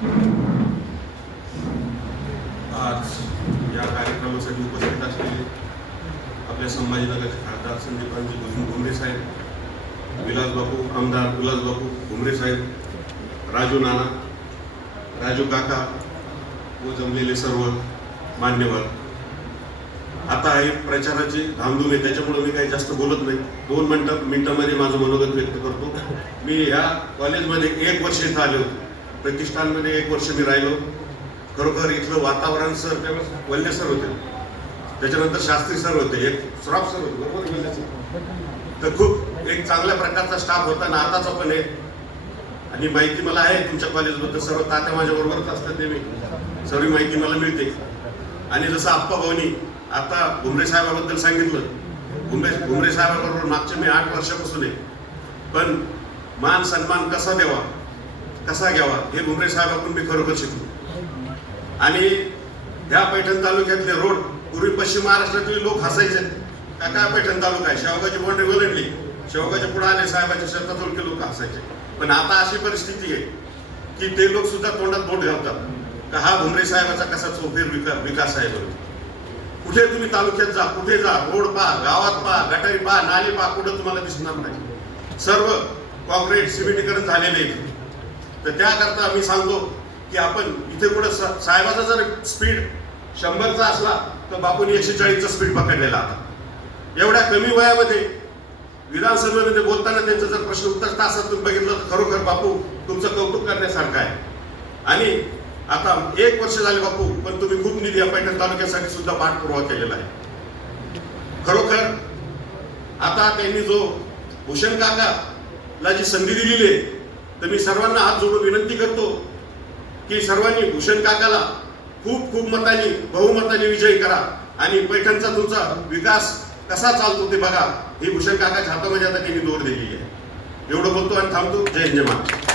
आज या कार्यक्रमासाठी उपस्थित असलेले आपल्या संभाजीनगरचे खासदार संदीपांजी घुमरे साहेब, विलासबापू आमदार विलासबापू घुमरे साहेब, राजू नाना, राजू काका व जमलेले सर्व मान्यवर. आता आहे प्रचाराची धामधूम आहे, त्याच्यामुळे मी काही जास्त बोलत नाही. 2 मिनिटांमध्ये माझं मनोगत व्यक्त करतो. मी ह्या कॉलेजमध्ये 1 वर्ष इथं आलो, प्रतिष्ठानमध्ये 1 वर्ष मी राहिलो. खरोखर इथलं वातावरण सर त्यावेळेस वल्ले सर होते, त्याच्यानंतर शास्त्री सर होते, एक श्रॉफ सर होते, बरोबर वल्ले सर. तर खूप एक चांगल्या प्रकारचा स्टाफ होता ना आताचा पण आहे. आणि माहिती मला आहे तुमच्या कॉलेजबद्दल, सर्व तात्या माझ्या बरोबरच असतात नेहमी, सर्व माहिती मला मिळते. आणि जसं आप्पा भाऊनी आता घुमरे साहेबाबद्दल सांगितलं, घुमरे साहेबाबरोबर मागचे मी 8 वर्षापासून आहे. पण मान सन्मान कसा द्यावा, कसा घ्यावा हे घुमरे साहेबाकडून मी खरोखर शिकलो. आणि ह्या पैठण तालुक्यातले रोड पूर्वी पश्चिम महाराष्ट्रातील लोक हसायचे, काय पैठण तालुका आहे, शेवगाची बाउंड्री ओलांडली, शेवगाच्या पुढे आले साहेबाच्या शेतातून लोक हसायचे. पण आता अशी परिस्थिती आहे की ते लोक सुद्धा तोंडात बोट घालतात का हा घुमरे साहेबाचा कसा चौफेर विकास आहे. बरोबर कुठे तुम्ही तालुक्यात जा, कुठे जा, रोड पहा, गावात पहा, गटारी पहा, नाली पहा, कुठं तुम्हाला दिसणार नाही. सर्व कॉन्क्रीट सिमेंटीकरण झालेले आहे. तर त्याकरता मी सांगतो की आपण इथे कुठं साहेबाचा जर स्पीड 100चा असला तर बापूंनी 140चा स्पीड पकडलेला आता. एवढ्या कमी वयामध्ये विधानसभेमध्ये बोलताना त्यांचं जर प्रश्न उत्तर तासात तुम्ही बघितलं तर खरोखर बापू तुमचं कौतुक करण्यासारखं आहे. आणि आता 1 वर्ष झाले बापू, पण तुम्ही खूप निधी पैठण तालुक्यासाठी सुद्धा पाठपुरावा केलेला आहे. खरोखर आता त्यांनी जो भूषण काकाला जी संधी दिलेली आहे, तर मी सर्वांना हात जोडून विनंती करतो की सर्वांनी भूषण काकाला खूप खूप मतांनी, बहुमताने विजयी करा आणि पैठणचा तुमचा विकास कसा चालतो ते बघा. ही भूषण काकाच्या हातामध्ये आता त्यांनी दोर दिलेली आहे. एवढं बोलतो आणि थांबतो. जय हिंद, जय महाराष्ट्र.